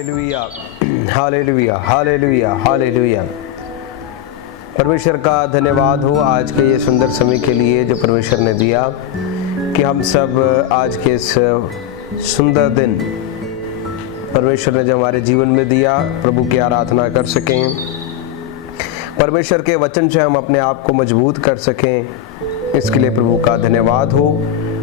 Hallelujah, hallelujah, hallelujah, hallelujah. परमेश्वर का धन्यवाद हो आज के ये सुंदर समय के लिए जो परमेश्वर ने दिया कि हम सब आज के इस सुंदर दिन परमेश्वर ने जो हमारे जीवन में दिया प्रभु की आराधना कर सकें, परमेश्वर के वचन से हम अपने आप को मजबूत कर सकें। इसके लिए प्रभु का धन्यवाद हो।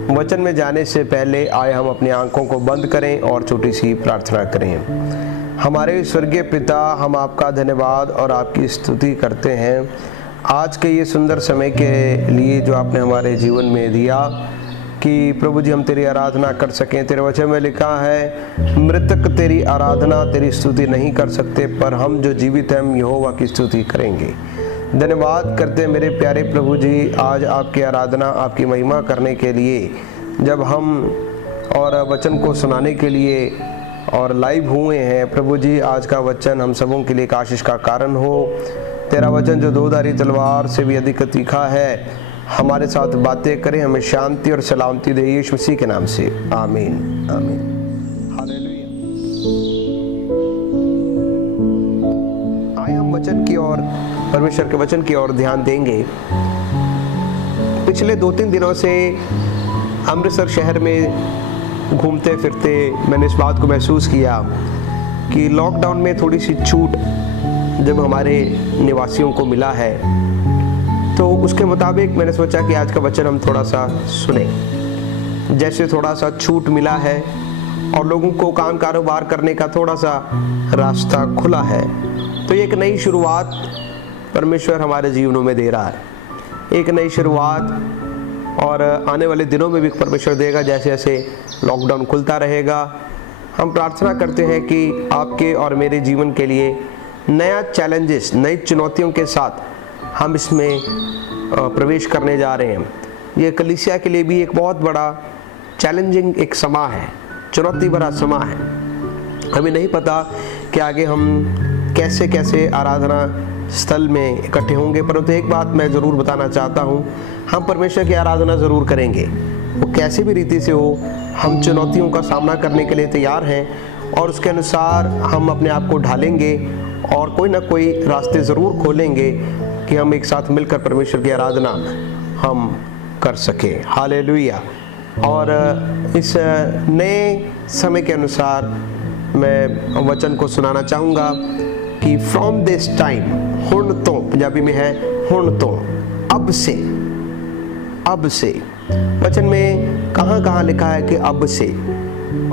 वचन में जाने से पहले आए हम अपनी आंखों को बंद करें और छोटी सी प्रार्थना करें। हमारे स्वर्गीय पिता, हम आपका धन्यवाद और आपकी स्तुति करते हैं आज के ये सुंदर समय के लिए जो आपने हमारे जीवन में दिया कि प्रभु जी हम तेरी आराधना कर सकें। तेरे वचन में लिखा है मृतक तेरी आराधना तेरी स्तुति नहीं कर सकते, पर हम जो जीवित हैं हम यहोवा की स्तुति करेंगे। धन्यवाद करते हैं मेरे प्यारे प्रभु जी आज आपकी आराधना आपकी महिमा करने के लिए जब हम और वचन को सुनाने के लिए और लाइव हुए हैं। प्रभु जी आज का वचन हम सबों के लिए एक आशीष का कारण हो। तेरा वचन जो दोधारी तलवार से भी अधिक तीखा है हमारे साथ बातें करे, हमें शांति और सलामती दे, यीशु मसीह के नाम से आमीन, आमीन। आए हम वचन की ओर, परमेश्वर के वचन की ओर ध्यान देंगे। पिछले 2-3 दिनों से अमृतसर शहर में घूमते फिरते मैंने इस बात को महसूस किया कि लॉकडाउन में थोड़ी सी छूट जब हमारे निवासियों को मिला है तो उसके मुताबिक मैंने सोचा कि आज का वचन हम थोड़ा सा सुने। जैसे थोड़ा सा छूट मिला है और लोगों को काम कारोबार करने का थोड़ा सा रास्ता खुला है, तो एक नई शुरुआत परमेश्वर हमारे जीवनों में दे रहा है। एक नई शुरुआत और आने वाले दिनों में भी परमेश्वर देगा जैसे जैसे लॉकडाउन खुलता रहेगा। हम प्रार्थना करते हैं कि आपके और मेरे जीवन के लिए नया चैलेंजेस, नई चुनौतियों के साथ हम इसमें प्रवेश करने जा रहे हैं। ये कलीसिया के लिए भी एक बहुत बड़ा चैलेंजिंग एक समय है, चुनौती भरा समय है। हमें नहीं पता कि आगे हम कैसे कैसे आराधना स्थल में इकट्ठे होंगे, परंतु एक बात मैं ज़रूर बताना चाहता हूँ, हम परमेश्वर की आराधना ज़रूर करेंगे। वो कैसे भी रीति से हो, हम चुनौतियों का सामना करने के लिए तैयार हैं और उसके अनुसार हम अपने आप को ढालेंगे और कोई ना कोई रास्ते ज़रूर खोलेंगे कि हम एक साथ मिलकर परमेश्वर की आराधना हम कर सकें। हालेलुया। और इस नए समय के अनुसार मैं वचन को सुनाना चाहूँगा कि फ्रॉम दिस टाइम, हुण तो पंजाबी में है हुण तो, अब से। अब से वचन में कहाँ लिखा है कि अब से,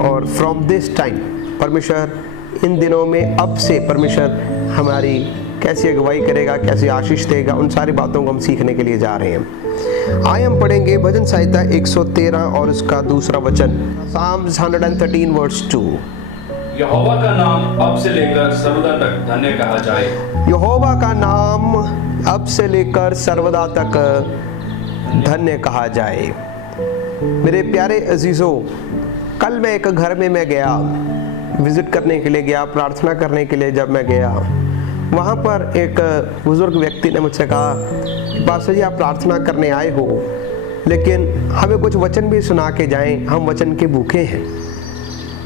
और फ्रॉम दिस टाइम परमेश्वर इन दिनों में अब से परमेश्वर हमारी कैसी अगुवाई करेगा, कैसी आशीष देगा, उन सारी बातों को हम सीखने के लिए जा रहे हैं। आए हम पढ़ेंगे भजन संहिता 113 और उसका दूसरा वचन, Psalms 113 verse 2। यहोवा का नाम अब से लेकर सर्वदा तक धन्य कहा जाए। यहोवा का नाम अब से लेकर सर्वदा तक धन्य कहा जाए। मेरे प्यारे अजीजों, कल मैं एक घर में मैं गया, विजिट करने के लिए गया, प्रार्थना करने के लिए जब मैं गया, वहाँ पर एक बुजुर्ग व्यक्ति ने मुझसे कहा, पास्टर जी आप प्रार्थना करने आए हो लेकिन हमें कुछ वचन भी सुना के जाएं, हम वचन के भूखे हैं।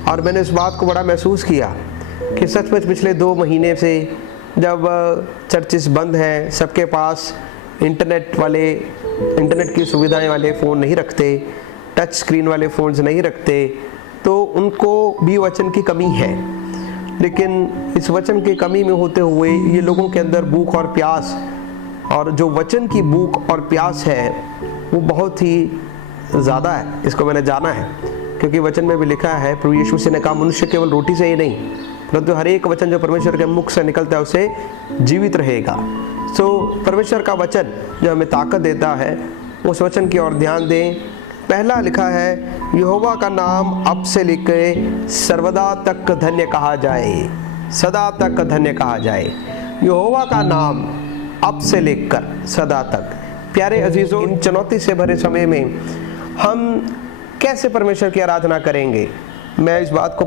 और मैंने इस बात को बड़ा महसूस किया कि सचमुच पिछले 2 महीने से जब चर्चेस बंद हैं, सबके पास इंटरनेट की सुविधाएं वाले फ़ोन नहीं रखते, टच स्क्रीन वाले फ़ोन्स नहीं रखते, तो उनको भी वचन की कमी है। लेकिन इस वचन की कमी में होते हुए ये लोगों के अंदर भूख और प्यास, और जो वचन की भूख और प्यास है वो बहुत ही ज़्यादा है। इसको मैंने जाना है क्योंकि वचन में भी लिखा है, प्रभु यीशु मसीह ने कहा मनुष्य केवल रोटी से ही नहीं परंतु हर एक वचन जो परमेश्वर के मुख से निकलता है उसे जीवित रहेगा। सो परमेश्वर का वचन जो हमें ताकत देता है उस वचन की ओर ध्यान दें। पहला लिखा है यहोवा का नाम अब से लेकर सर्वदा तक धन्य कहा जाए, सदा तक धन्य कहा जाए। यहोवा का नाम अब से लेकर सदा तक। प्यारे अजीजों, इन चुनौती से भरे समय में हम कैसे परमेश्वर की आराधना करेंगे? मैं इस बात को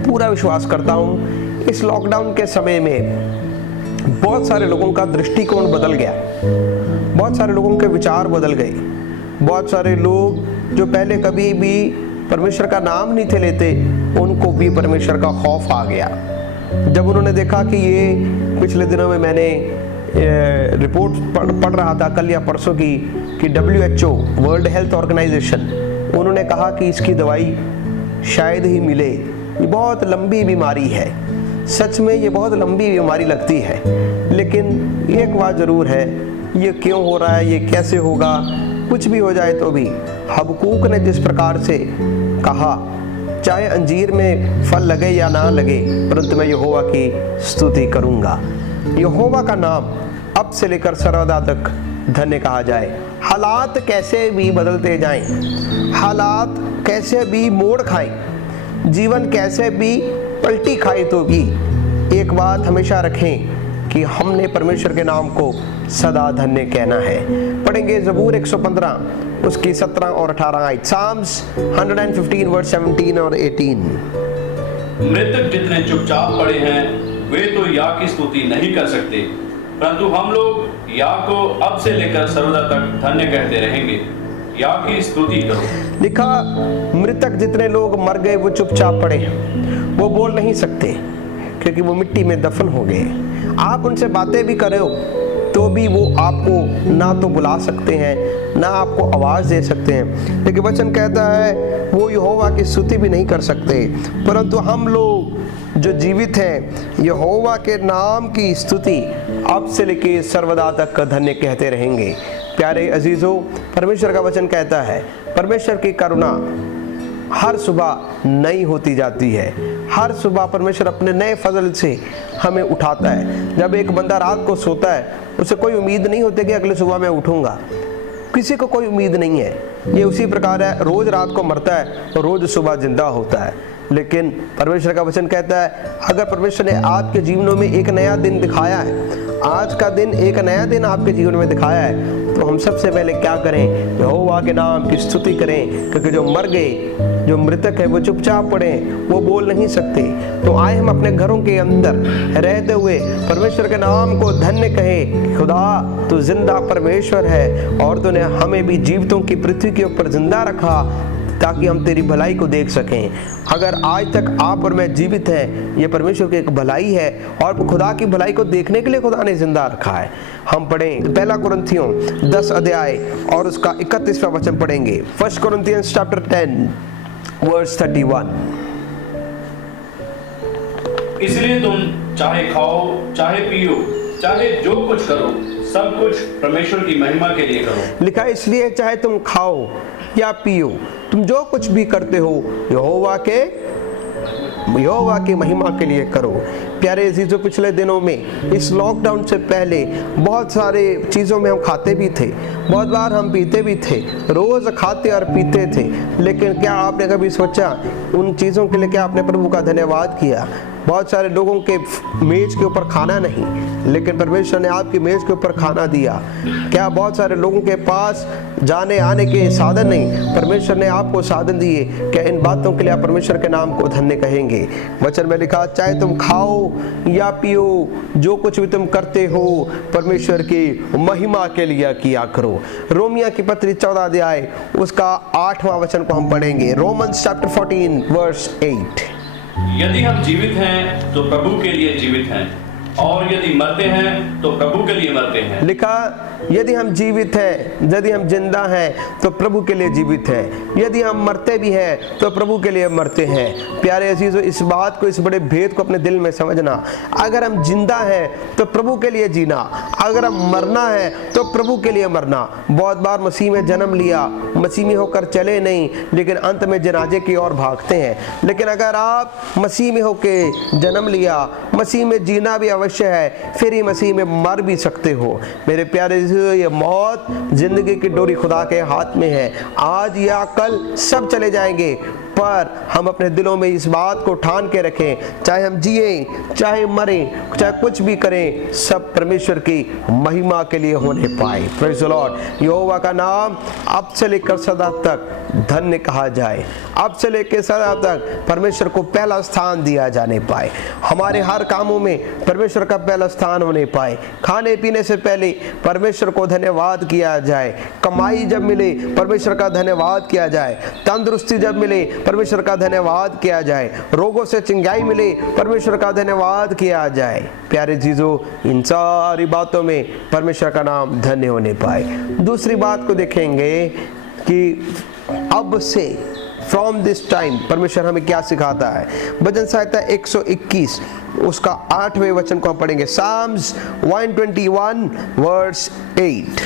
पूरा विश्वास करता हूँ, इस लॉकडाउन के समय में बहुत सारे लोगों का दृष्टिकोण बदल गया, बहुत सारे लोगों के विचार बदल गए। बहुत सारे लोग जो पहले कभी भी परमेश्वर का नाम नहीं थे लेते, उनको भी परमेश्वर का खौफ आ गया। जब उन्होंने देखा कि ये पिछले दिनों में मैंने रिपोर्ट पढ़ रहा था कल या परसों की कि WHO वर्ल्ड हेल्थ ऑर्गेनाइजेशन, उन्होंने कहा कि इसकी दवाई शायद ही मिले, ये बहुत लंबी बीमारी है। सच में ये बहुत लंबी बीमारी लगती है, लेकिन एक बात ज़रूर है, ये क्यों हो रहा है, ये कैसे होगा, कुछ भी हो जाए तो भी हबक्कूक ने जिस प्रकार से कहा, चाहे अंजीर में फल लगे या ना लगे, परंतु मैं यहोवा की स्तुति करूंगा। यहोवा का नाम अब से लेकर सर्वदा तक धन्य कहा जाए। हालात कैसे भी बदलते जाएं, हालात कैसे भी मोड़ खाएं, जीवन कैसे भी पलटी खाए, तो भी एक बात हमेशा रखें कि हमने परमेश्वर के नाम को सदा धन्य कहना है। पढ़ेंगे ज़बूर 115 उसकी 17 और 18 आयत, साम्स 115 वर्स 17 और 18। मृतक जितने चुपचाप पड़े हैं वे तो या की स्तुति नहीं कर सकते, परंतु हम लोग या को अब से लेकर सर्वदा तक धन्य कहते रहेंगे। या की स्तुति करो। लिखा, मृतक जितने लोग मर गए वो चुपचाप पड़े, वो बोल नहीं सकते क्योंकि वो मिट्टी में दफन हो गए। आप उनसे बातें भी करो तो भी वो आपको ना तो बुला सकते हैं, ना आपको आवाज़ दे सकते हैं। लेकिन वचन कहता है वो यहोवा की स्तुति भी नहीं कर सकते, परंतु हम लोग जो जीवित हैं यहोवा के नाम की स्तुति अब से लेकर सर्वदा तक धन्य कहते रहेंगे। प्यारे अजीजों, परमेश्वर का वचन कहता है परमेश्वर की करुणा हर सुबह नई होती जाती है। हर सुबह परमेश्वर अपने नए फजल से हमें उठाता है। जब एक बंदा रात को सोता है उसे कोई उम्मीद नहीं होती कि अगले सुबह मैं उठूंगा, किसी को कोई उम्मीद नहीं है। ये उसी प्रकार है, रोज रात को मरता है और रोज सुबह जिंदा होता है। लेकिन परमेश्वर का वचन कहता है अगर परमेश्वर ने आपके जीवनों में एक नया दिन दिखाया है, आज का दिन एक नया दिन आपके जीवन में दिखाया है, तो हम सबसे पहले क्या करें? यहोवा के नाम की स्तुति करें, क्योंकि जो मर गए, जो मृतक है वो चुपचाप पड़े, वो बोल नहीं सकते। तो आए हम अपने घरों के अंदर रहते हुए परमेश्वर के नाम को धन्य कहें। खुदा तू जिंदा परमेश्वर है और तूने हमें भी जीवितों की पृथ्वी के ऊपर जिंदा रखा ताकि हम तेरी भलाई को देख सकें। अगर आज तक आप और मैं जीवित हैं, ये परमेश्वर की एक भलाई है और खुदा की भलाई को देखने के लिए खुदा ने जिंदा रखा है। हम पढ़ें पहला कुरिन्थियों 10 अध्याय और उसका 31वां वचन पढ़ेंगे। 1 Corinthians chapter 10 verse 31। इसलिए तुम चाहे खाओ, चाहे पियो, चाहे जो कुछ करो, सब कुछ परमेश्वर की महिमा के लिए करो। लिखा, इसलिए चाहे तुम खाओ या पियो, तुम जो कुछ भी करते हो यहोवा की महिमा के लिए करो। प्यारे अजीजों, पिछले दिनों में इस लॉकडाउन से पहले बहुत सारे चीज़ों में हम खाते भी थे, बहुत बार हम पीते भी थे, रोज़ खाते और पीते थे। लेकिन क्या आपने कभी सोचा उन चीज़ों के लिए क्या आपने प्रभु का धन्यवाद किया? बहुत सारे लोगों के मेज के ऊपर खाना नहीं, लेकिन परमेश्वर ने आपकी मेज के ऊपर खाना दिया। क्या बहुत सारे लोगों के पास जाने आने के साधन नहीं, परमेश्वर ने आपको साधन दिए। क्या इन बातों के लिए आप परमेश्वर के नाम को धन्य कहेंगे? वचन में लिखा, चाहे तुम खाओ या पियो, जो कुछ भी तुम करते हो परमेश्वर की महिमा के लिए किया करो। रोमिया की पत्री 14 अध्याय उसका 8वां वचन को हम पढ़ेंगे। Romans chapter 14 verse 8। यदि हम जीवित हैं तो प्रभु के लिए जीवित हैं, और यदि मरते हैं तो प्रभु के लिए मरते हैं। लिखा, यदि हम जीवित हैं, यदि हम जिंदा हैं तो प्रभु के लिए जीवित हैं, यदि हम मरते भी हैं तो प्रभु के लिए मरते हैं। प्यारे अजीजों, इस बात को, इस बड़े भेद को अपने दिल में समझना। अगर हम जिंदा हैं तो प्रभु के लिए जीना, अगर हम मरना है तो प्रभु के लिए मरना। बहुत बार मसीह में जन्म लिया, मसीह में होकर चले नहीं, लेकिन अंत में जनाजे की ओर भागते हैं। लेकिन अगर आप मसीह में होकर जन्म लिया, मसीह में जीना भी अवश्य है, फिर ही मसीह में मर भी सकते हो। मेरे प्यारे, ये मौत जिंदगी की डोरी खुदा के हाथ में है। आज या कल सब चले जाएंगे, पर हम अपने दिलों में इस बात को ठान के रखें, चाहे हम जिए, चाहे मरें, चाहे कुछ भी करें, सब परमेश्वर की महिमा के लिए होने पाए। Praise the Lord. यहोवा का नाम अब से लेकर सदा तक धन्य कहा जाए। अब से लेकर सदा तक परमेश्वर को पहला स्थान दिया जाने पाए। हमारे हर कामों में परमेश्वर का पहला स्थान होने पाए। खाने पीने से पहले परमेश्वर को धन्यवाद किया जाए। कमाई जब मिले परमेश्वर का धन्यवाद किया जाए। तंदुरुस्ती जब मिले परमेश्वर का धन्यवाद किया जाए। रोगों से चंगाई मिले परमेश्वर का धन्यवाद किया जाए। प्यारे चीजों, इन सारी बातों में परमेश्वर का नाम धन्य होने पाए। दूसरी बात को देखेंगे कि अब से, फ्रॉम दिस टाइम, परमेश्वर हमें क्या सिखाता है। भजन संहिता 121 उसका 8वें वचन को हम पढ़ेंगे। Sam's 121 verse 8।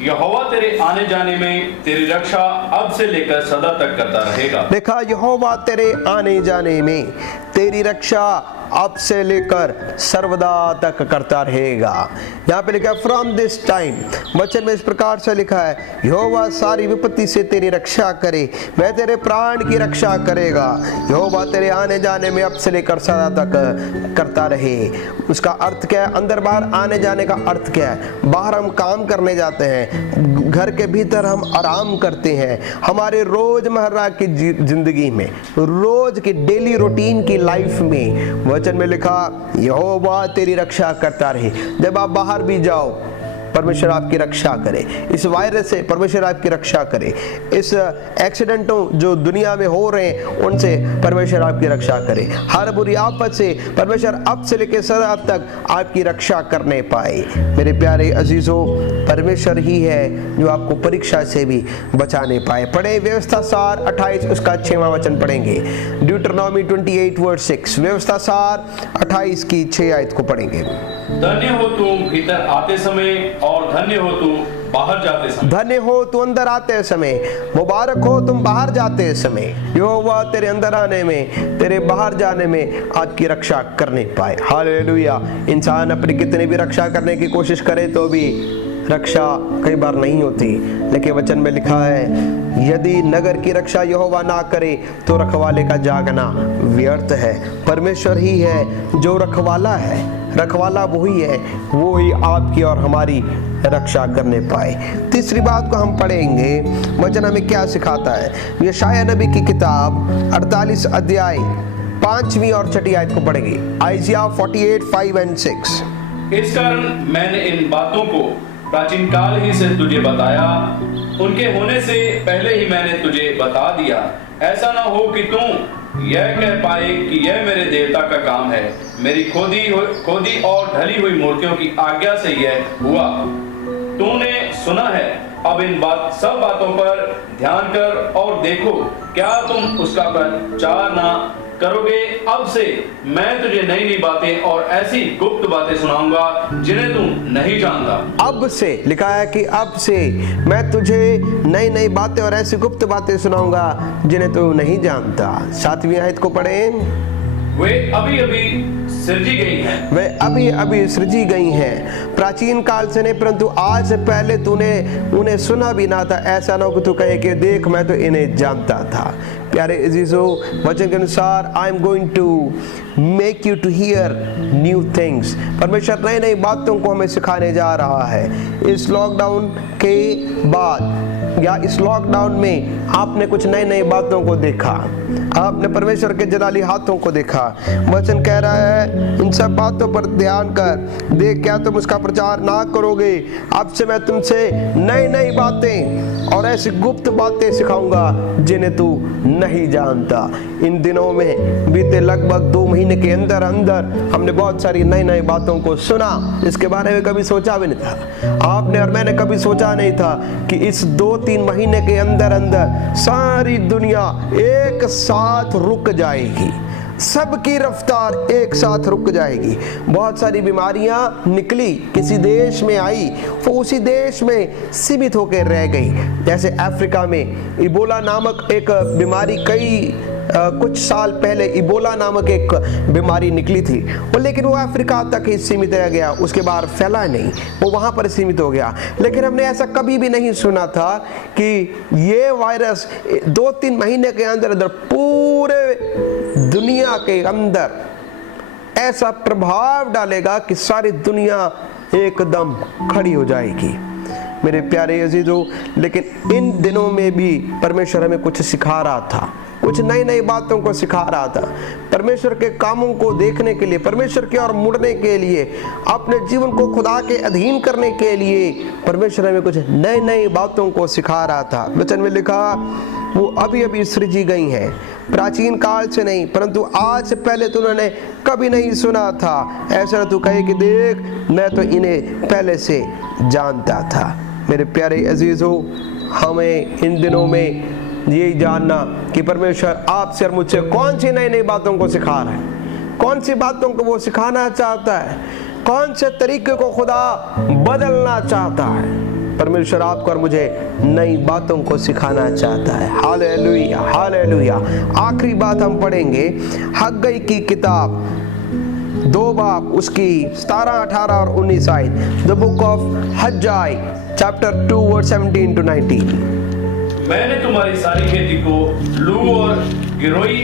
यहोवा तेरे आने जाने में तेरी रक्षा अब से लेकर सदा तक करता रहेगा। देखा, यहोवा तेरे आने जाने में तेरी रक्षा अब से लेकर सर्वदा तक करता रहेगा। यहाँ पे लिखा है फ्रॉम दिस टाइम। वचन में इस प्रकार से लिखा है, यहोवा सारी विपत्ति से तेरी रक्षा करे, वह तेरे प्राण की रक्षा करेगा। यहोवा तेरे आने जाने में अब से लेकर सदा तक करता रहे। उसका अर्थ क्या है? अंदर बाहर आने जाने का अर्थ क्या है? बाहर हम काम करने जाते हैं, घर के भीतर हम आराम करते हैं। हमारे रोजमर्रा की जिंदगी में, रोज की डेली रूटीन की लाइफ में वचन में लिखा यहोवा तेरी रक्षा करता रहे। जब आप बाहर भी जाओ परमेश्वर आपकी रक्षा करे। इस वायरस से परमेश्वर आपकी रक्षा करे। इस एक्सीडेंटों जो दुनिया में हो रहे हैं उनसे परमेश्वर आपकी रक्षा करे। हर बुरी आफत से परमेश्वर अब से लेकर सदा तक आपकी रक्षा करने पाए। मेरे प्यारे अजीजों, परमेश्वर ही है जो आपको परीक्षा से भी बचाने पाए। पढ़े व्यवस्था सार 28 उसका 6वां वचन पढ़ेंगे। ड्यूटरनॉमी 28 वर्स 6। व्यवस्था सार 28 की 6 आयत को पढ़ेंगे। धन्य हो तुम भीतर आते समय और धन्य हो तुम बाहर जाते समय। धन्य हो तू अंदर आते समय, मुबारक हो तुम बाहर जाते समय। यहोवा तेरे अंदर आने में, तेरे बाहर जाने में आपकी रक्षा करने पाए। हालेलुया। इंसान अपनी कितनी भी रक्षा करने की कोशिश करे तो भी रक्षा कई बार नहीं होती। लेकिन वचन में लिखा है यदि नगर की रक्षा यहोवा ना करे तो रखवाले का जागना व्यर्थ है। परमेश्वर ही है जो रखवाला है। रखवाला वही है, वो ही आपकी और हमारी रक्षा करने पाए। तीसरी बात को हम पढ़ेंगे, वचन हमें क्या सिखाता है। यशायाह नबी की किताब 48 अध्याय 5वीं और 6ठी आयत को पढ़ेंगे। आइजिया 48 5 and 6। इस कारण मैंने इन बातों को प्राचीन काल ही से तुझे बताया, उनके होने से पहले ही मैंने तुझे बता दिया। ऐसा ना हो कि तू यह कह पाए कि यह मेरे देवता का काम है, मेरी खोदी और ढली हुई मूर्तियों की आज्ञा से यह हुआ। तूने सुना है, अब इन सब बातों पर ध्यान कर और देखो, क्या तुम उसका प्रचार ना करोगे। अब से मैं तुझे नई नई बातें और ऐसी गुप्त बातें सुनाऊंगा जिन्हें तुम नहीं जानता। अब से लिखा है कि अब से मैं तुझे नई नई बातें और ऐसी गुप्त बातें सुनाऊंगा जिन्हें तू नहीं जानता। 7वीं आयत को पढ़ें। वे अभी अभी सृजी गई हैं। वे अभी अभी सृजी गई हैं। प्राचीन काल से नहीं परंतु आज से पहले तूने उन्हें सुना भी ना था। ऐसा ना हो कि तू कहे कि देख मैं तो इन्हें जानता था। प्यारे अजीजों, वचन के अनुसार I am going to make you to hear new things. परमेश्वर नई नई बातों को हमें सिखाने जा रहा है। इस लॉकडाउन के बाद या इस लॉकडाउन में आपने कुछ नई नई बातों को देखा, आपने परमेश्वर के जलाली हाथों को देखा। वचन कह रहा है इन सब बातों पर ध्यान कर, देख क्या तुम उसका प्रचार ना करोगे। अब से मैं तुमसे नई नई बातें और ऐसी गुप्त बातें सिखाऊंगा जिन्हें तू नहीं जानता। इन दिनों में बीते लगभग 2 महीने के अंदर अंदर हमने बहुत सारी नई नई बातों को सुना जिसके बारे में कभी सोचा भी नहीं था। आपने और मैंने कभी सोचा नहीं था कि इस 2-3 महीने के अंदर अंदर सारी दुनिया एक साथ रुक जाएगी। सबकी रफ्तार एक साथ रुक जाएगी। बहुत सारी बीमारियां निकली, किसी देश में आई, वो उसी देश में सीमित होकर रह गई। जैसे अफ्रीका में इबोला नामक एक बीमारी कुछ साल पहले इबोला नामक एक बीमारी निकली थी, लेकिन वो अफ्रीका तक ही सीमित रह गया, उसके बाहर फैला नहीं, वो वहां पर सीमित हो गया। लेकिन हमने ऐसा कभी भी नहीं सुना था कि ये वायरस 2-3 महीने के अंदर अंदर पूरे दुनिया के अंदर ऐसा प्रभाव डालेगा कि सारी दुनिया एकदम खड़ी हो जाएगी। मेरे प्यारे अजीजों, लेकिन इन दिनों में भी परमेश्वर हमें कुछ सिखा रहा था, कुछ नई नई बातों को सिखा रहा था। परमेश्वर के कामों को देखने के लिए, परमेश्वर की ओर मुड़ने के लिए, अपने जीवन को खुदा के अधीन करने के लिए परमेश्वर हमें कुछ नई नई बातों को सिखा रहा था। वचन में लिखा वो अभी अभी सृजी गई हैं, प्राचीन काल से नहीं, परंतु आज से पहले तो उन्होंने कभी नहीं सुना था। ऐसा तू कहे कि देख मैं तो इन्हें पहले से जानता था। मेरे प्यारे अजीजों, हमें इन दिनों में यही जानना कि परमेश्वर आपसे और मुझसे कौन सी नई नई बातों को सिखा रहा है, कौन सी बातों को वो सिखाना चाहता है, कौन से तरीके को खुदा बदलना चाहता है। परमेश्वर आपको और मुझे नई बातों को सिखाना चाहता है। Hallelujah, hallelujah. आखिरी बात हम पढ़ेंगे हग्गई की किताब 2 बाब उसकी 17, 18 और 19 आयत। The book of Haggai chapter 2 verse 17 to 19। मैंने तुम्हारी सारी खेती को लू और गिरोई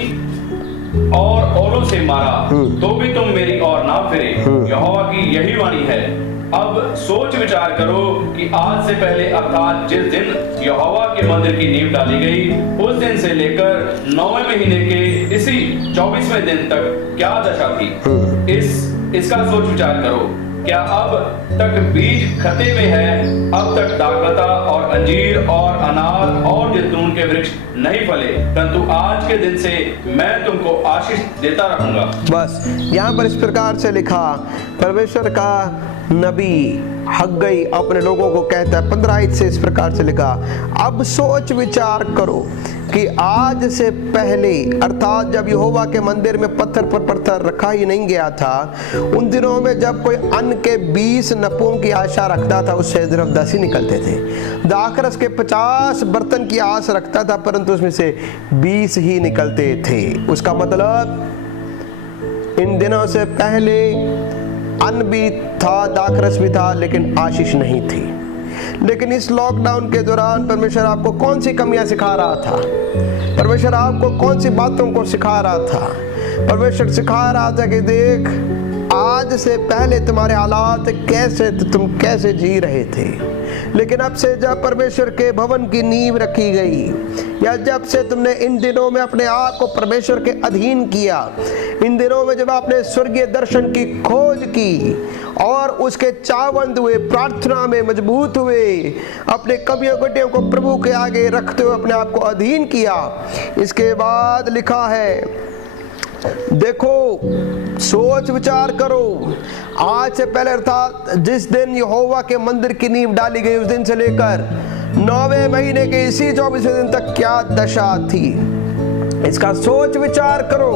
और ओलों से मारा, तो भी तुम मेरी ओर ना फिरे। यहोवा की यही वाणी है। अब सोच विचार करो कि आज से पहले अर्थात जिस दिन यहोवा के मंदिर की नींव डाली गई, उस दिन से लेकर 9वें महीने के इसी 24वें दिन तक क्या दशा थी। इसका सोच विचार करो। क्या अब तक बीज खते में है? अब तक दाखलता और अंजीर और अनार और जैतून के वृक्ष नहीं फले, परंतु आज के दिन से मैं तुमको आशीष देता रहूंगा। बस यहाँ पर इस प्रकार से लिखा, परमेश्वर का नबी हग्गई अपने लोगों को कहता है, 15 आयत से इस प्रकार से लिखा, अब सोच विचार करो कि आज से पहले अर्थात जब यहोवा के मंदिर में पत्थर पर पत्थर रखा ही नहीं गया था, उन दिनों में जब कोई अन्न के 20 नपों की आशा रखता था उससे सिर्फ 10 ही निकलते थे। दाखरस के 50 बर्तन की आस रखता था परंतु उसमें से 20 ही निकलते थे। उसका मतलब इन दिनों से पहले अन्न भी था, दाखरस भी था, लेकिन आशीष नहीं थी। लेकिन इस लॉकडाउन के दौरान परमेश्वर आपको कौन सी कमियां सिखा रहा था? परमेश्वर आपको कौन सी बातों को सिखा रहा था? परमेश्वर सिखा रहा था कि देख, आज से पहले तुम्हारे हालात कैसे, तुम कैसे जी रहे थे, लेकिन अब से जब परमेश्वर के भवन की नींव रखी गई, या जब से तुमने इन दिनों में अपने आप को परमेश्वर के अधीन किया, इन दिनों में जब आपने स्वर्गीय दर्शन की खोज की और उसके चावंद हुए, प्रार्थना में मजबूत हुए, अपने कमियों घटियों को प्रभु के आगे रखते हुए अपने आप को अधीन किया, इसके बाद लिखा है, देखो सोच विचार करो, आज से पहले अर्थात जिस दिन यहोवा के मंदिर की नींव डाली गई उस दिन से लेकर 9वें महीने के इसी 24वें दिन तक क्या दशा थी। इसका सोच विचार करो।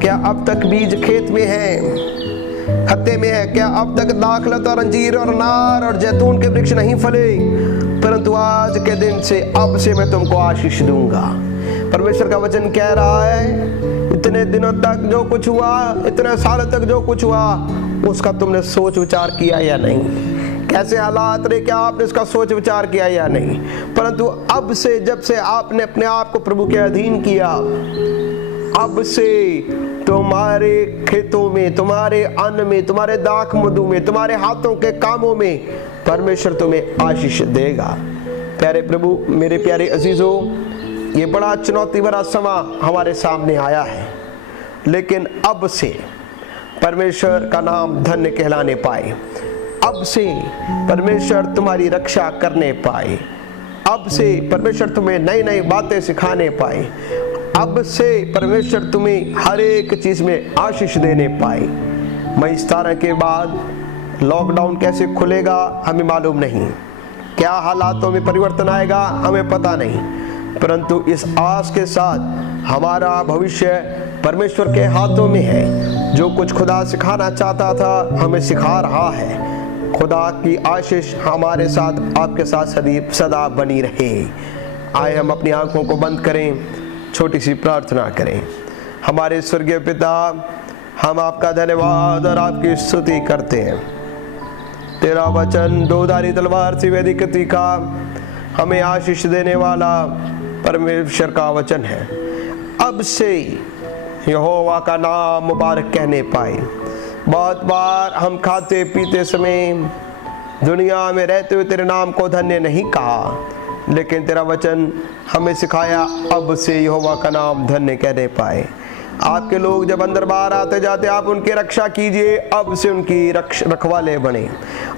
क्या अब तक बीज खेत में है, खत्ते में है? क्या अब तक दाखलत और अंजीर और अनार और जैतून के वृक्ष नहीं फले? परंतु आज के दिन से, अब से मैं तुमको आशीष दूंगा। परमेश्वर का वचन कह रहा है, इतने दिनों तक जो कुछ हुआ, इतने सालों तक जो कुछ हुआ, उसका तुमने सोच विचार किया या नहीं? कैसे हालात रहे, क्या आपने इसका सोच विचार किया या नहीं? परंतु अब से, जब से आपने अपने आप को प्रभु के अधीन किया, अब से तुम्हारे खेतों में, तुम्हारे अन्न में, तुम्हारे दाख मधु में, तुम्हारे हाथों के कामों में परमेश्वर तुम्हें आशीष देगा। प्यारे प्रभु, मेरे प्यारे अजीजों, ये बड़ा चुनौती भरा समय हमारे सामने आया है, लेकिन अब से परमेश्वर का नाम धन्य कहलाने पाए, अब से परमेश्वर तुम्हारी रक्षा करने पाए, अब से परमेश्वर तुम्हें नई नई बातें सिखाने पाए, अब से परमेश्वर तुम्हें हर एक चीज में आशीष देने पाए। मई 17 के बाद लॉकडाउन कैसे खुलेगा हमें मालूम नहीं, क्या हालातों में परिवर्तन आएगा हमें पता नहीं, परंतु इस आस के साथ हमारा भविष्य परमेश्वर के हाथों में है। जो कुछ खुदा सिखाना चाहता था हमें सिखा रहा है। खुदा की आशीष हमारे साथ, आपके साथ सदा बनी रहे। आए हम अपनी आंखों को बंद करें, छोटी सी प्रार्थना करें। हमारे स्वर्गीय पिता, हम आपका धन्यवाद और आपकी स्तुति करते हैं। तेरा वचन दोधारी तलवार सी वेदिक तीखा, हमें आशीष देने वाला परमेश्वर का वचन है। अब से यहोवा का नाम मुबारक कहने पाए। बहुत बार हम खाते पीते समय दुनिया में रहते हुए तेरे नाम को धन्य नहीं कहा, लेकिन तेरा वचन हमें सिखाया अब से यहोवा का नाम धन्य कहने पाए। आपके लोग जब अंदर बाहर आते जाते आप उनकी रक्षा कीजिए, अब से उनकी रखवाले बने,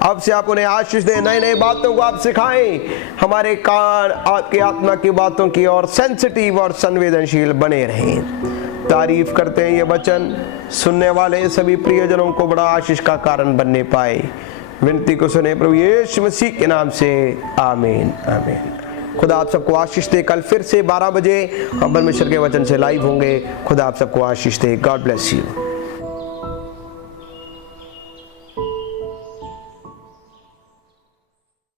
अब से आप उन्हें आशीष दें, नई नई बातों को आप सिखाएं, हमारे कान आपके आत्मा की बातों की और सेंसिटिव और संवेदनशील बने रहें। तारीफ करते हैं ये वचन सुनने वाले सभी प्रियजनों को बड़ा आशीष का कारण बनने पाए। विनती को सुने प्रभु यीशु मसीह के नाम से, आमीन आमीन। खुदा आप सबको आशीष दे। कल फिर से 12 बजे हम परमेश्वर के वचन से लाइव होंगे। खुदा आप सबको आशीष दे। God bless you.